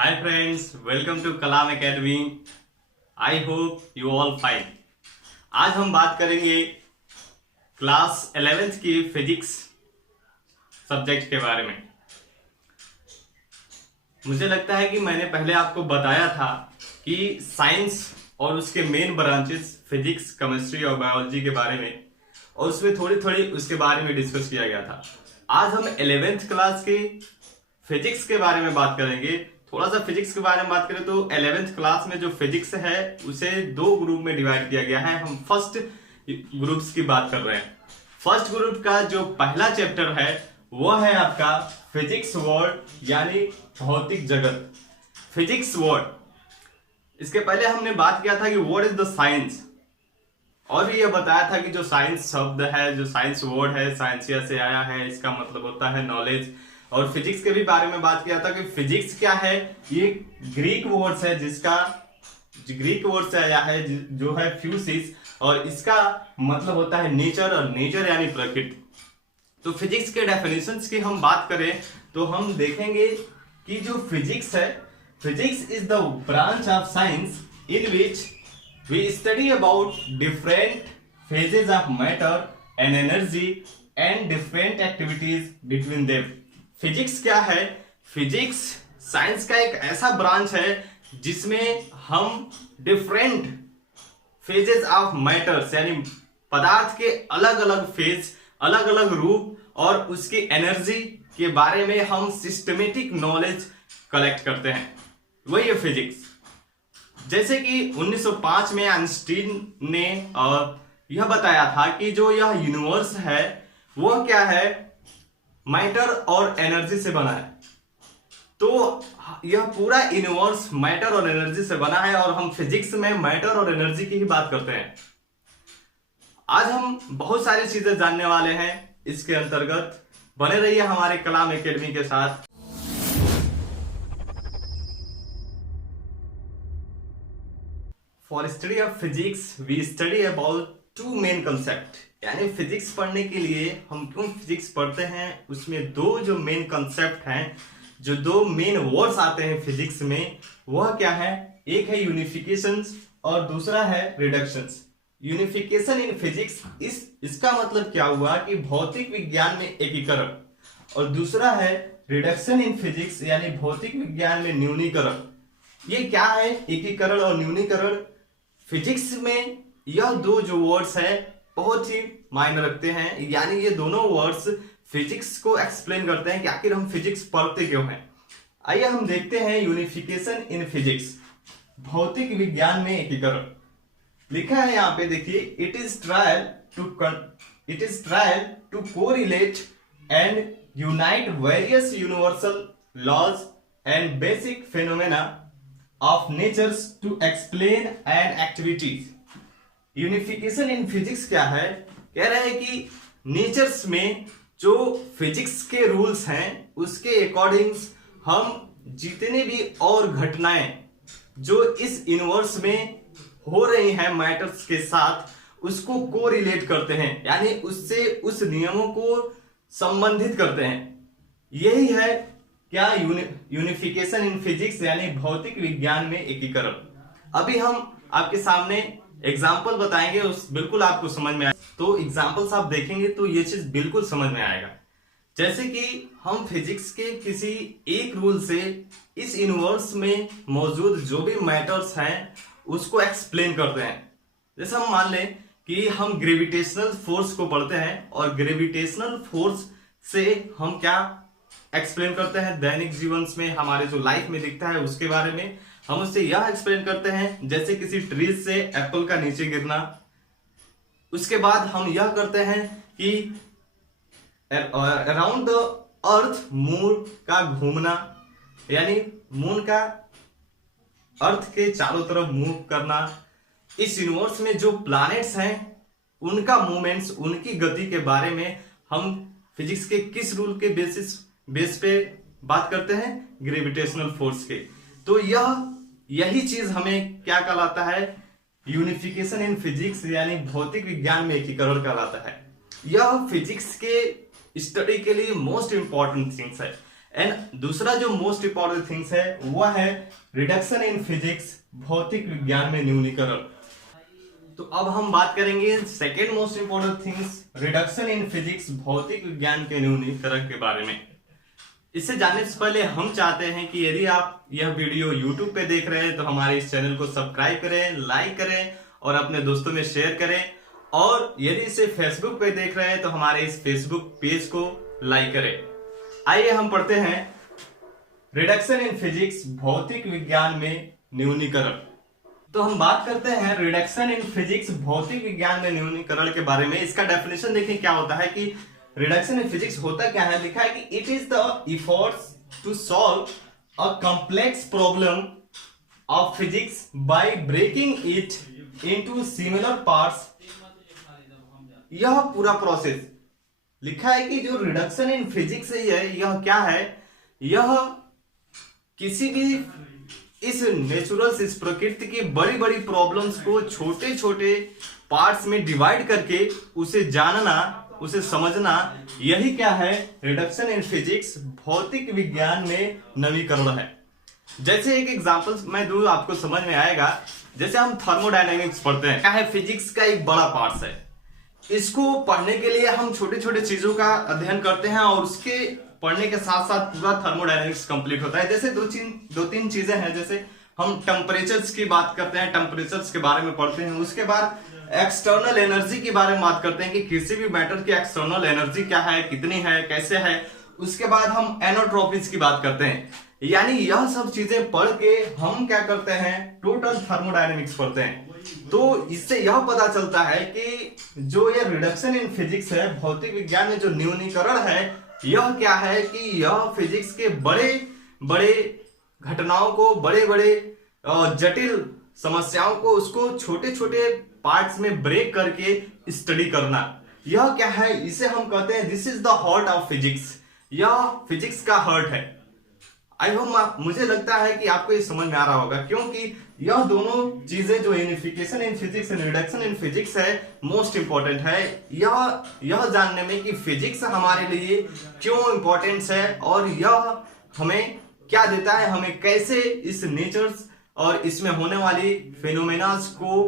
Hi friends, welcome to Kalam academy. I hope you all fine. आज हम बात करेंगे क्लास 11th की फिजिक्स सब्जेक्ट के बारे में। मुझे लगता है कि मैंने पहले आपको बताया था कि साइंस और उसके मेन ब्रांचेस फिजिक्स, केमिस्ट्री और बायोलॉजी के बारे में, और उसमें थोड़ी थोड़ी उसके बारे में डिस्कस किया गया था। आज हम 11th क्लास के फिजिक्स के बारे में बात करेंगे। थोड़ा सा फिजिक्स के बारे में बात करें तो 11th क्लास में जो फिजिक्स है उसे दो ग्रुप में डिवाइड किया गया है। हम फर्स्ट ग्रुप्स की बात कर रहे हैं। फर्स्ट ग्रुप का जो पहला चैप्टर है वो है आपका फिजिक्स वर्ल्ड, यानी भौतिक जगत, फिजिक्स वर्ल्ड। इसके पहले हमने बात किया था कि व्हाट इज द साइंस, और भी ये बताया था कि जो साइंस शब्द है, जो साइंस वर्ड है, साइंसिया से आया है, इसका मतलब होता है नॉलेज। और फिजिक्स के भी बारे में बात किया था कि फिजिक्स क्या है। ये ग्रीक वर्ड्स है, जिसका ग्रीक वर्ड से आया है, जो है फ्यूसिस, और इसका मतलब होता है नेचर, और नेचर यानी प्रकृति। तो फिजिक्स के डेफिनेशंस की हम बात करें तो हम देखेंगे कि जो फिजिक्स है, physics is the branch of science in which we study about different phases of matter and energy and different activities between them। Physics क्या है? फिजिक्स साइंस का एक ऐसा ब्रांच है जिसमें हम डिफरेंट फेजेस ऑफ मैटर्स, यानी पदार्थ के अलग अलग फेज, अलग अलग रूप और उसकी एनर्जी के बारे में हम सिस्टमेटिक नॉलेज कलेक्ट करते हैं। वही है फिजिक्स। जैसे कि 1905 में आइंस्टीन ने यह बताया था कि जो यह यूनिवर्स है वह क्या है, मैटर और एनर्जी से बना है। तो यह पूरा यूनिवर्स मैटर और एनर्जी से बना है, और हम फिजिक्स में मैटर और एनर्जी की ही बात करते हैं। आज हम बहुत सारी चीजें जानने वाले हैं इसके अंतर्गत। बने रहिए हमारे कलाम एकेडमी के साथ। For study of physics we study about two main concept, यानी फिजिक्स पढ़ने के लिए हम क्यों फिजिक्स पढ़ते हैं, उसमें दो जो मेन कंसेप्ट हैं, जो दो मेन वर्ड्स आते हैं फिजिक्स में, वह क्या है? एक है यूनिफिकेशन और दूसरा है रिडक्शंस। यूनिफिकेशन इन फिजिक्स, इसका मतलब क्या हुआ कि भौतिक विज्ञान में एकीकरण, और दूसरा है रिडक्शन इन फिजिक्स, यानी भौतिक विज्ञान में न्यूनीकरण। ये क्या है एकीकरण और न्यूनीकरण? फिजिक्स में यह दो जो वर्ड्स हैं बहुत ही मायने रखते हैं, यानी ये दोनों वर्ड्स फिजिक्स को एक्सप्लेन करते हैं कि आखिर हम फिजिक्स पढ़ते क्यों हैं। आइए हम देखते हैं यूनिफिकेशन इन फिजिक्स, भौतिक विज्ञान में एकीकरण। लिखा है यहाँ पे, देखिए, it is trial to correlate and unite various universal laws and basic phenomena of natures to explain and activities. Unification in physics क्या है? कह रहे हैं कि नेचर्स में जो फिजिक्स के रूल्स हैं उसके अकॉर्डिंग हम जितने भी और घटनाएं जो इस यूनिवर्स में हो रही हैं मैटर्स के साथ, उसको कोरिलेट करते हैं, यानी उससे उस नियमों को संबंधित करते हैं। यही है क्या यूनिफिकेशन इन फिजिक्स, यानी भौतिक विज्ञान में एकीकरण। अभी हम आपके सामने एग्जाम्पल बताएंगे, उस बिल्कुल आपको समझ में आए। तो एग्जाम्पल्स आप देखेंगे तो ये चीज बिल्कुल समझ में आएगा। जैसे कि हम फिजिक्स के किसी एक रूल से इस यूनिवर्स में मौजूद जो भी मैटर्स हैं उसको एक्सप्लेन करते हैं। जैसे हम मान लें कि हम ग्रेविटेशनल फोर्स को पढ़ते हैं, और ग्रेविटेशनल फोर्स से हम क्या एक्सप्लेन करते हैं दैनिक जीवन में, हमारे जो लाइफ में दिखता है उसके बारे में हम उससे यह एक्सप्लेन करते हैं, जैसे किसी ट्रीज से एप्पल का नीचे गिरना। उसके बाद हम यह करते हैं कि अराउंड द अर्थ मून का घूमना, यानी मून का अर्थ के चारों तरफ मूव करना। इस यूनिवर्स में जो प्लैनेट्स हैं उनका मूवमेंट्स, उनकी गति के बारे में हम फिजिक्स के किस रूल के बेस पे बात करते हैं? ग्रेविटेशनल फोर्स के। तो यही चीज हमें क्या कहलाता है? यूनिफिकेशन इन फिजिक्स, यानी भौतिक विज्ञान में एकीकरण कहलाता है। यह फिजिक्स के स्टडी के लिए मोस्ट इंपॉर्टेंट थिंग्स है। एंड दूसरा जो मोस्ट इंपॉर्टेंट थिंग्स है वह है रिडक्शन इन फिजिक्स, भौतिक विज्ञान में न्यूनीकरण। तो अब हम बात करेंगे second most important things, reduction in physics, भौतिक विज्ञान के न्यूनीकरण के बारे में। इससे जानने से पहले हम चाहते हैं कि यदि आप यह वीडियो YouTube पे देख रहे हैं तो हमारे इस चैनल को सब्सक्राइब करें, लाइक करें और अपने दोस्तों में शेयर करें, और यदि इसे Facebook पे देख रहे हैं तो हमारे इस Facebook पेज को लाइक करें। आइए हम पढ़ते हैं रिडक्शन इन फिजिक्स, भौतिक विज्ञान में न्यूनीकरण। तो हम बात करते हैं रिडक्शन इन फिजिक्स, भौतिक विज्ञान में न्यूनीकरण के बारे में। इसका डेफिनेशन देखिए क्या होता है कि रिडक्शन इन फिजिक्स होता क्या है। लिखा है कि it is the efforts to solve a complex problem of physics by breaking it into similar parts. यह पूरा प्रोसेस लिखा है कि जो रिडक्शन इन फिजिक्स है यह क्या है, यह किसी भी इस नेचुरल, इस प्रकृति की बड़ी बड़ी प्रॉब्लम्स को छोटे छोटे पार्ट्स में डिवाइड करके उसे जानना, उसे समझना, यही क्या है रिडक्शन इन फिजिक्स, भौतिक विज्ञान में नवीकरण है। जैसे एक एग्जांपल मैं दूं, आपको समझ में आएगा। जैसे हम थर्मोडायनेमिक्स पढ़ते हैं, क्या है, फिजिक्स का एक बड़ा पार्ट है। इसको पढ़ने के लिए हम छोटे छोटे चीजों का अध्ययन करते हैं और उसके पढ़ने के साथ साथ पूरा थर्मोडायनेमिक्स कंप्लीट होता है। जैसे दो तीन चीजें हैं। जैसे हम टेम्परेचर्स की बात करते हैं, टेम्परेचर्स के बारे में पढ़ते हैं। उसके बाद एक्सटर्नल एनर्जी के बारे में बात करते हैं कि किसी भी मैटर की एक्सटर्नल एनर्जी क्या है, कितनी है, कैसे है। उसके बाद हम एनोट्रोपिक्स की बात करते हैं। यानी यह सब चीजें पढ़ के हम क्या करते हैं, टोटल थर्मोडायनेमिक्स पढ़ते हैं। तो इससे यह पता चलता है कि जो ये रिडक्शन इन फिजिक्स है, भौतिक विज्ञान में जो न्यूनीकरण है, यह क्या है कि यह फिजिक्स के बड़े बड़े घटनाओं को, बड़े बड़े जटिल समस्याओं को, उसको छोटे छोटे पार्ट्स में ब्रेक करके स्टडी करना, यह क्या है, इसे हम कहते हैं this is the heart of physics. यह फिजिक्स का हार्ट है। आई होप, मुझे लगता है कि आपको ये समझ में आ रहा होगा, क्योंकि यह दोनों चीजें जो unification in physics and reduction in physics है, मोस्ट इंपॉर्टेंट है। यह जानने में कि फिजिक्स हमारे लिए क्यों इंपॉर्टेंट है और यह हमें क्या देता है, हमें कैसे इस नेचर्स और इसमें होने वाली फिनोमेनास को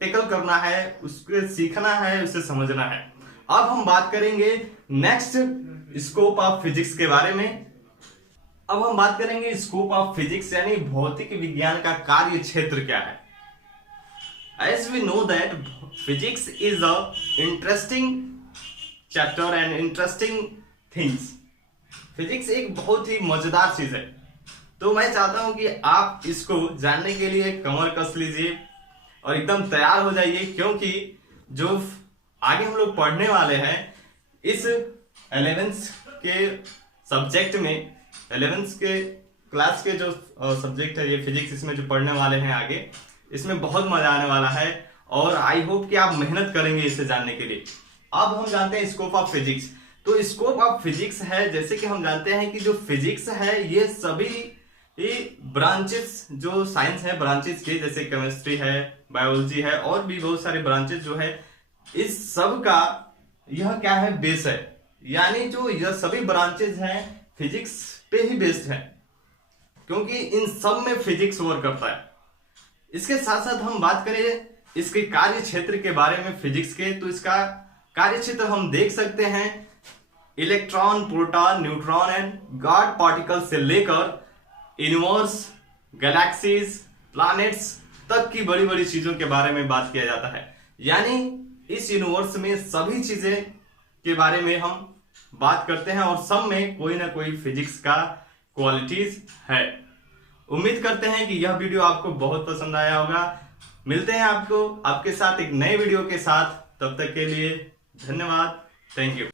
टेकल करना है, उसको सीखना है, उसे समझना है। अब हम बात करेंगे नेक्स्ट स्कोप ऑफ फिजिक्स के बारे में। अब हम बात करेंगे स्कोप ऑफ फिजिक्स, यानी भौतिक विज्ञान का कार्य क्षेत्र क्या है। As we know that physics is a interesting chapter and interesting things. Physics एक बहुत ही मजेदार चीज है। तो मैं चाहता हूं कि आप इसको जानने के लिए कमर कस लीजिए और एकदम तैयार हो जाइए, क्योंकि जो आगे हम लोग पढ़ने वाले हैं इस 11th के सब्जेक्ट में, 11th के क्लास के जो सब्जेक्ट है ये फिजिक्स, इसमें जो पढ़ने वाले हैं आगे, इसमें बहुत मजा आने वाला है और आई होप कि आप मेहनत करेंगे इसे जानने के लिए। अब हम जानते हैं स्कोप ऑफ फिजिक्स। तो स्कोप ऑफ फिजिक्स है, जैसे कि हम जानते हैं कि जो फिजिक्स है ये सभी ब्रांचेस, जो साइंस है ब्रांचेस के, जैसे केमिस्ट्री है, बायोलॉजी है और भी बहुत सारे ब्रांचेस जो है, इस सब का यह क्या है, बेस है। यानी जो यह सभी ब्रांचेस हैं फिजिक्स पे ही बेस्ड है, क्योंकि इन सब में फिजिक्स वर्क करता है। इसके साथ साथ हम बात करें इसके कार्य क्षेत्र के बारे में फिजिक्स के, तो इसका कार्य क्षेत्र हम देख सकते हैं electron, proton, neutron and God particle से लेकर यूनिवर्स, गैलेक्सीज, प्लैनेट्स तक की बड़ी बड़ी चीजों के बारे में बात किया जाता है। यानी इस यूनिवर्स में सभी चीजें के बारे में हम बात करते हैं और सब में कोई ना कोई फिजिक्स का क्वालिटीज है। उम्मीद करते हैं कि यह वीडियो आपको बहुत पसंद आया होगा। मिलते हैं आपको आपके साथ एक नए वीडियो के साथ, तब तक के लिए धन्यवाद, थैंक यू।